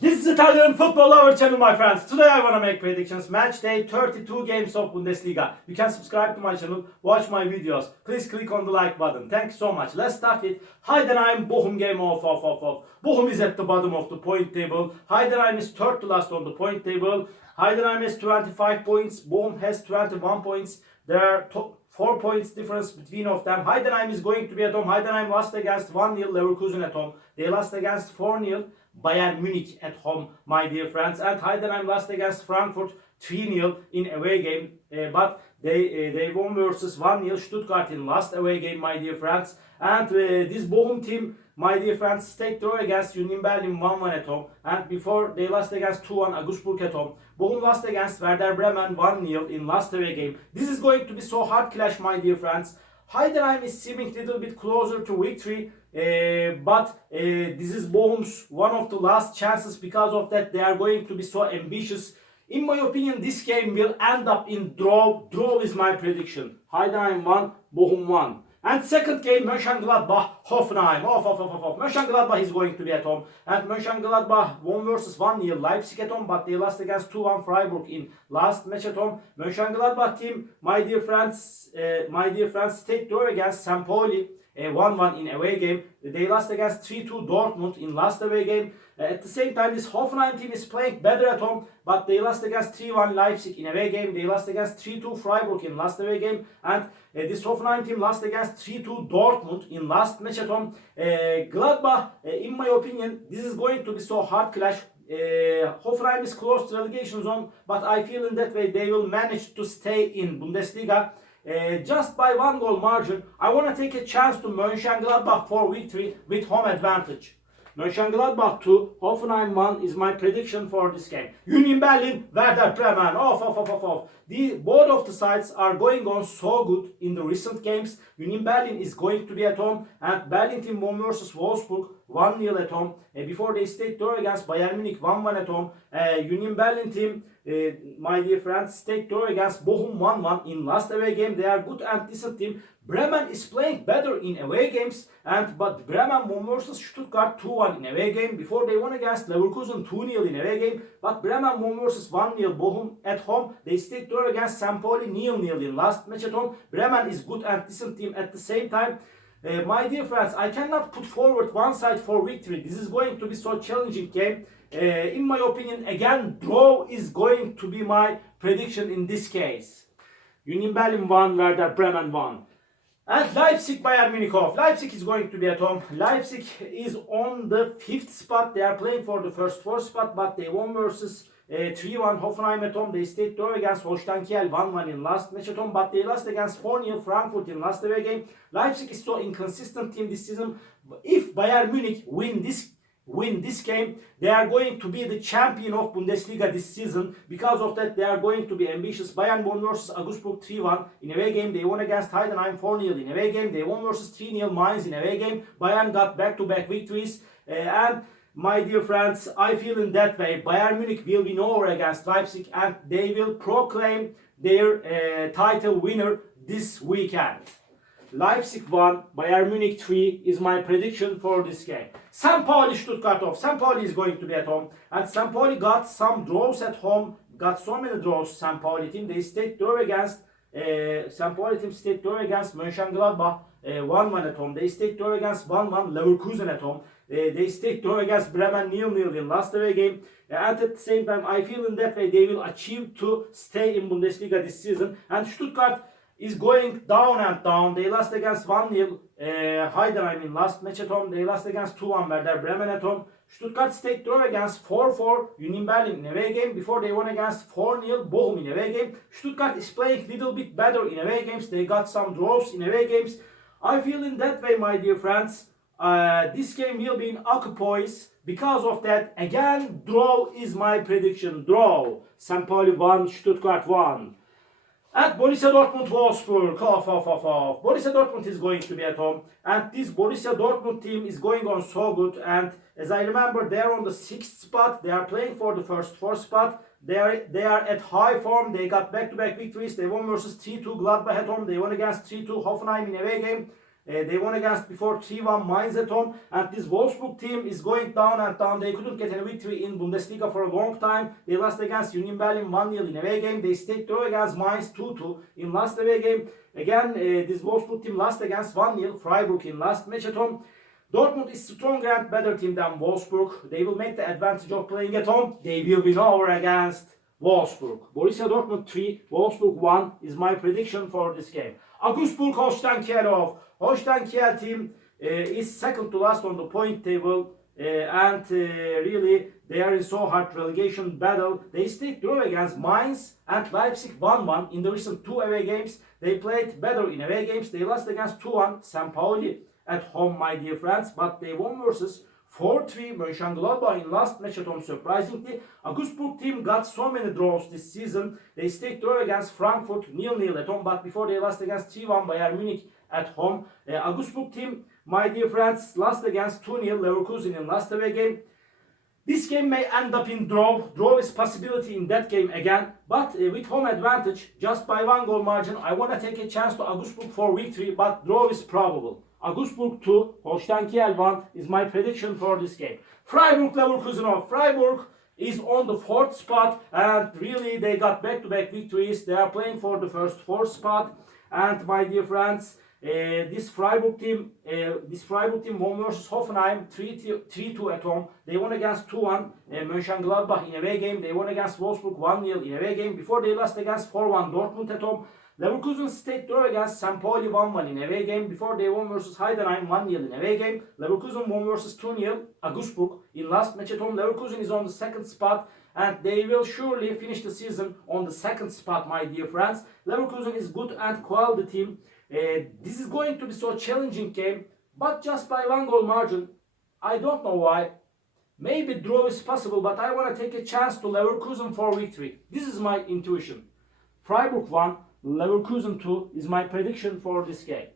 This is Italian football our channel, my friends. Today I want to make predictions. Match day 32 games of Bundesliga. You can subscribe to my channel, watch my videos. Please click on the like button. Thank you so much. Let's start with Heidenheim Bochum game of. Bochum is at the bottom of the point table. Heidenheim is third to last on the point table. Heidenheim has 25 points. Bochum has 21 points. There are 4 points difference between of them. Heidenheim is going to be at home. Heidenheim lost against 1-0 Leverkusen at home. They lost against 4-0 Bayern Munich at home, my dear friends. And Heidenheim lost against Frankfurt 3-0 in away game. But they won versus 1-0 Stuttgart in last away game, my dear friends. And this Bochum team, my dear friends, stayed draw against Union Berlin 1-1 at home. And before they lost against 2-1 Augsburg at home. Bochum lost against Werder Bremen 1-0 in last away game. This is going to be so hard clash, my dear friends. Heidenheim is seeming a little bit closer to victory. But this is Bochum's one of the last chances. Because of that, they are going to be so ambitious. In my opinion, this game will end up in draw. Draw is my prediction. Heidenheim 1, Bochum 1. And second game, Mönchengladbach, Hoffenheim. Mönchengladbach is going to be at home. And Mönchengladbach won versus 1-0 Leipzig at home, but they lost against 2-1 Freiburg in last match at home. Mönchengladbach team, my dear friends, stayed draw against St. Pauli. 1-1 in away game. They lost against 3-2 Dortmund in last away game. At the same time, this Hoffenheim team is playing better at home, but they lost against 3-1 Leipzig in away game. They lost against 3-2 Freiburg in last away game. And this Hoffenheim team lost against 3-2 Dortmund in last match at home. Gladbach, in my opinion, this is going to be so hard clash. Hoffenheim is close to relegation zone, but I feel in that way they will manage to stay in Bundesliga. Just by 1 goal margin. I want to take a chance to Mönchengladbach for victory with home advantage. Mönchengladbach 2, Hoffenheim 1 is my prediction for this game. Union Berlin, Werder Bremen. Both of the sides are going on so good in the recent games. Union Berlin is going to be at home, and Berlin team won versus Wolfsburg 1-0 at home. Before they stayed draw against Bayern Munich 1-1 at home. Union Berlin team, my dear friends, stayed draw against Bochum 1-1 in last away game. They are good and decent team. Bremen is playing better in away games, but Bremen won versus Stuttgart 2-1 in away game. Before they won against Leverkusen 2-0 in away game, but Bremen won versus 1-0 Bochum at home. They stayed draw against St. Pauli 0-0 in last match at home. Bremen is good and decent team at the same time. My dear friends, I cannot put forward one side for victory. This is going to be so challenging game. In my opinion, again, draw is going to be my prediction in this case. Union Berlin 1, Werder Bremen 1. And Leipzig Bayern Munich off. Leipzig is going to be at home. Leipzig is on the 5th spot. They are playing for the first 4 spot, but they won versus 3-1 Hoffenheim at home. They stayed draw against Holstein Kiel 1-1 in last match at home, but they lost against 4-0 Frankfurt in last away game. Leipzig is so inconsistent team this season. If Bayern Munich win this game, they are going to be the champion of Bundesliga this season. Because of that, they are going to be ambitious. Bayern won versus Augsburg 3-1 in away game. They won against Heidenheim 4-0 in away game. They won versus 3-0 Mainz in away game. Bayern got back-to-back victories. And my dear friends, I feel in that way Bayern Munich will win over against Leipzig, and they will proclaim their title winner this weekend. Leipzig 1, Bayern Munich 3 is my prediction for this game. St. Pauli Stuttgart off. St. Pauli is going to be at home, and St. Pauli got some draws at home. Got so many draws. St. Pauli team, they stayed draw against St. Pauli team stayed draw against Mönchengladbach 1-1 at home. They stayed draw against 1-1 Leverkusen at home. They stayed draw against Bremen 0-0 in last away game. And at the same time, I feel in that way they will achieve to stay in Bundesliga this season. And Stuttgart is going down and down. They lost against 1-0 Heidenheim in last match at home. They lost against 2-1 Werder Bremen at home. Stuttgart stayed draw against 4-4 Union Berlin in away game. Before they won against 4-0 Bochum in away game. Stuttgart is playing a little bit better in away games. They got some draws in away games. I feel in that way, my dear friends, this game will be in equipoise. Because of that, again, draw is my prediction. Draw. St. Pauli 1, Stuttgart 1. And Borussia Dortmund Wolfsburg. Borussia Dortmund is going to be at home. And this Borussia Dortmund team is going on so good. And as I remember, they are on the 6th spot. They are playing for the first 4 spot. They are at high form. They got back-to-back victories. They won versus 3-2 Gladbach at home. They won against 3-2 Hoffenheim in away game. They won against before 3-1 Mainz at home. And this Wolfsburg team is going down and down. They couldn't get any victory in Bundesliga for a long time. They lost against Union Berlin 1-0 in away game. They stayed draw against Mainz 2-2 in last away game. Again, this Wolfsburg team lost against 1-0 Freiburg in last match at home. Dortmund is stronger and better team than Wolfsburg. They will make the advantage of playing at home. They will win over against Wolfsburg. Borussia Dortmund 3, Wolfsburg 1 is my prediction for this game. Augsburg Holstein Kiel. Holstein Kiel team is second to last on the point table. And really they are in so hard relegation battle. They stayed draw against Mainz and Leipzig 1-1 in the recent 2 away games. They played better in away games. They lost against 2-1 St. Pauli at home, my dear friends, but they won versus 4-3 Mönchengladbach in last match at home. Surprisingly, Augsburg team got so many draws this season. They stayed draw against Frankfurt 0-0 at home, but before they lost against 3-1 Bayern Munich at home. Augsburg team, my dear friends, lost against 2-0 Leverkusen in last away game. This game may end up in draw. Draw is possibility in that game again. But with home advantage, just by 1 goal margin, I want to take a chance to Augsburg for victory, but draw is probable. Augsburg 2, Holstein Kiel 1 is my prediction for this game. Freiburg Leverkusen. Freiburg is on the 4th spot and really they got back-to-back victories. They are playing for the first 4th spot. And my dear friends, this Freiburg team won versus Hoffenheim 3-2 at home. They won against 2-1 Mönchengladbach in away game. They won against Wolfsburg 1-0 in away game. Before they lost against 4-1 Dortmund at home. Leverkusen stayed draw against St. Pauli 1-1 in away game. Before they won versus Heidenheim 1-0 in away game. Leverkusen won versus 2-0 Augsburg in last match at home. Leverkusen is on the 2nd spot and they will surely finish the season on the 2nd spot, my dear friends. Leverkusen is good and quality team. This is going to be so challenging game, but just by 1 goal margin. I don't know why. Maybe draw is possible, but I want to take a chance to Leverkusen for victory. This is my intuition. Freiburg 1, Leverkusen 2 is my prediction for this game.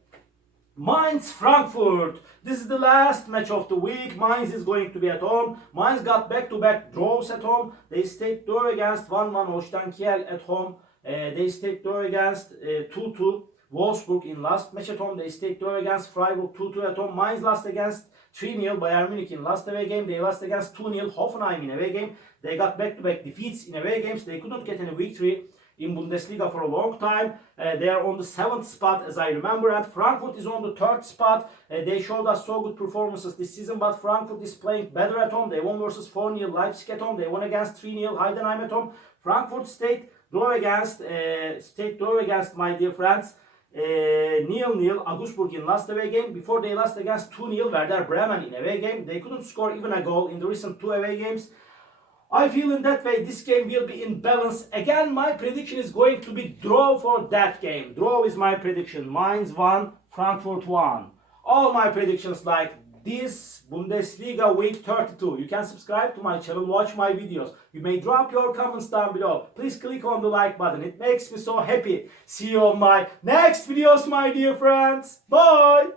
Mainz Frankfurt. This is the last match of the week. Mainz is going to be at home. Mainz got back-to-back draws at home. They stayed draw against 1-1 Holstein Kiel at home. They stayed draw against 2-2 Wolfsburg in last match at home. They stayed draw against Freiburg 2-2 at home. Mainz lost against 3-0 Bayern Munich in last away game. They lost against 2-0 Hoffenheim in away game. They got back-to-back defeats in away games. They couldn't get any victory in Bundesliga for a long time. They are on the 7th spot as I remember, and Frankfurt is on the 3rd spot. They showed us so good performances this season, but Frankfurt is playing better at home. They won versus 4-0 Leipzig at home. They won against 3-0 Heidenheim at home. Frankfurt stayed draw against my dear friends 0-0 Augsburg in last away game. Before they lost against 2-0 Werder Bremen in away game. They couldn't score even a goal in the recent 2 away games. I feel in that way this game will be in balance. Again, my prediction is going to be draw for that game. Draw is my prediction. Mainz 1, Frankfurt 1. All my predictions like this Bundesliga week 32. You can subscribe to my channel, watch my videos. You may drop your comments down below. Please click on the like button. It makes me so happy. See you on my next videos, my dear friends. Bye.